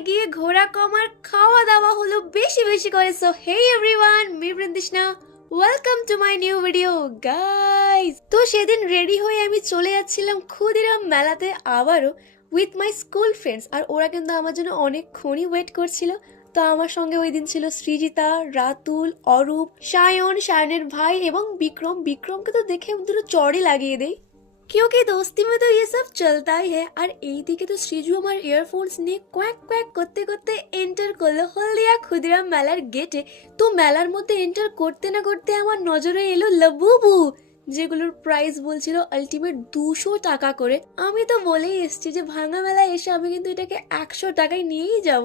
মেলায় গিয়ে ঘোরা কম আর খাওয়া দাওয়া হলো বেশি বেশি করে। So hey everyone, me Brindishna, welcome to my new video guys. তো সেদিন রেডি হয়ে আমি চলে যাচ্ছিলাম ক্ষুদিরাম মেলাতে আবারও উইথ মাই স্কুল ফ্রেন্ডস, আর ওরা কিন্তু আমার জন্য অনেকক্ষণই ওয়েট করছিল। তো আমার সঙ্গে ওই দিন ছিল সৃজিতা, রাতুল, অরূপ, সায়ন, সায়নের ভাই এবং বিক্রম। বিক্রমকে তো দেখে দুটো চড়ই লাগিয়ে দেই, क्योंकि दोस्ती में तो ये सब चलता ही है। আর এইদিকে তো সৃজু আমার ইয়ারফোনস নিয়ে কোয়াক কোয়াক করতে করতে এন্টার করলো হলদিয়া ক্ষুদিরাম মেলার গেটে। তো মেলার মধ্যে এন্টার করতে না করতে আমার নজরে এলো লাবুবু, যেগুলোর প্রাইস বলছিল আলটিমেট 200 টাকা করে। আমি তো বলেই এসছি যে ভাঙা মেলায় এসে আমি কিন্তু এটাকে 100 টাকায় নিয়েই যাব।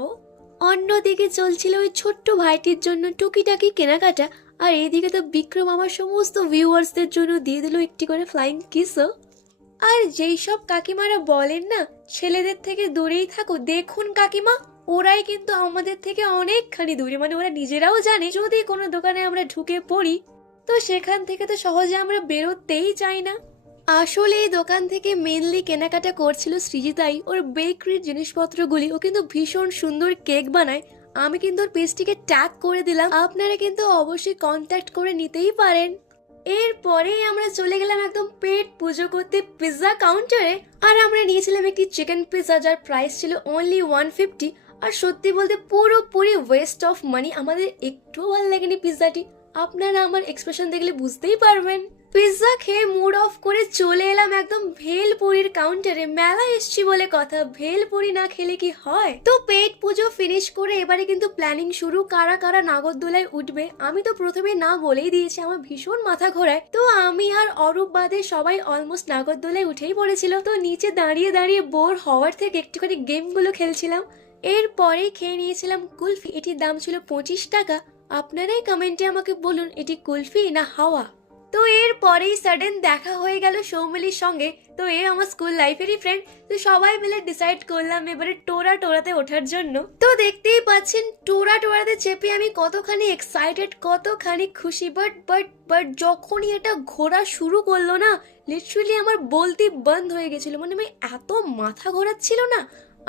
অন্যদিকে চলছিল ওই ছোট্ট ভাইটির জন্য টুকিটাকি কেনাকাটা, আর এইদিকে তো বিক্রম আমার সমস্ত ভিউয়ার্সদের জন্য দিয়ে দিল একটি করে ফ্লাইং কিসও। আর যেই সব কাকিমারা বলেন না ছেলেদের থেকে দূরেই থাকো, দেখুন কাকিমা ওরাই কিন্তু আমাদের থেকে অনেকখানি দূরে। মানে ওরা নিজেরাও জানে যদি কোনো দোকানে আমরা ঢুকে পড়ি তো সেখান থেকে তো সহজে আমরা বেরোতেই চাই না। আসলে এই দোকান থেকে মেনলি কেনাকাটা করছিল সৃজিতাই। ওর বেকারির জিনিসপত্রগুলি, ও কিন্তু ভীষণ সুন্দর কেক বানায়। আমি কিন্তু ওর পেজটিকে ট্যাগ করে দিলাম, আপনারা কিন্তু অবশ্যই কন্ট্যাক্ট করে নিতেই পারেন। এরপরেই আমরা চলে গেলাম একদম পেট পুজো করতে পিৎজা কাউন্টারে, আর আমরা নিয়েছিলাম একটি চিকেন পিৎজা যার প্রাইস ছিল অনলি 150। আর সত্যি বলতে পুরোপুরি ওয়েস্ট অফ মানি, আমাদের একটুও ভালো লাগেনি পিৎজাটি। আপনারা আমার এক্সপ্রেশন দেখলে বুঝতেই পারবেন। পিৎজা খেয়ে মুড অফ করে চলে এলাম একদম ভেলপুরির কাউন্টারে। মেলা এসছি বলে কথা, ভেলপুরি না খেলে কি হয়। তো পেট পুজো ফিনিশ করে এবারে কিন্তু প্ল্যানিং শুরু, কারা কারা নাগরদোলায় উঠবে। আমি তো প্রথমে না বলেই দিয়েছি, আমার ভীষণ মাথা ঘোরায়। তো আমি আর অরূপ বাদে সবাই অলমোস্ট নাগরদোলায় উঠেই পড়েছিল। তো নিচে দাঁড়িয়ে দাঁড়িয়ে বোর হওয়ার থেকে একটুখানি গেমগুলো খেলছিলাম। এরপরেই খেয়ে নিয়েছিলাম কুলফি, এটির দাম ছিল 25 টাকা। আপনারাই কমেন্টে আমাকে বলুন এটি কুলফি না হাওয়া। তো এরপরেই সাডেন দেখা হয়ে গেল সৌমিলির সঙ্গে। তো এ আমার স্কুল লাইফেরই ফ্রেন্ড। তো সবাই মিলে ডিসাইড করলাম এবারে টোরাতে ওঠার জন্য। তো দেখতেই পাচ্ছেন টোরাতে চেপে আমি কতখানি এক্সাইটেড, কতখানি খুশি। বাট যখনই এটা ঘোরা শুরু করলো না, লিটারালি আমার বলতে বন্ধ হয়ে গেছিল। মানে আমি এত মাথা ঘোরাচ্ছিল না,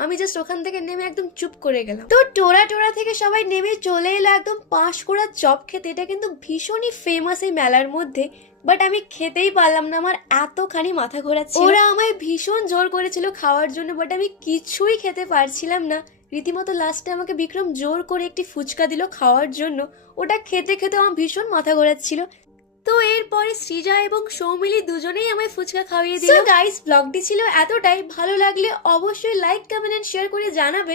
আমি জাস্ট ওখান থেকে নেমে একদম চুপ করে গেলাম। তো টোরা থেকে সবাই নেমে চলে এলো একদম পাঁশকুড়ার চপ খেতে। এটা কিন্তু ভীষণই ফেমাস এই মেলার মধ্যে, বাট আমি খেতেই পারলাম না, আমার এতখানি মাথা ঘোরাচ্ছিল। ওরা আমায় ভীষণ জোর করেছিল খাওয়ার জন্য, বাট আমি কিছুই খেতে পারছিলাম না। রীতিমতো লাস্টে আমাকে বিক্রম জোর করে একটি ফুচকা দিল খাওয়ার জন্য। ওটা খেতে খেতে আমার ভীষণ মাথা ঘোরাচ্ছিল। তো এরপরে সৃজা এবং সৌমিলি দুজনেই আমায় ফুচকা খাওয়িয়ে দিল। গাইস, ব্লগটি ছিল এতটাই। ভালো লাগলে অবশ্যই লাইক, কমেন্ট এন্ড শেয়ার করে জানাবে।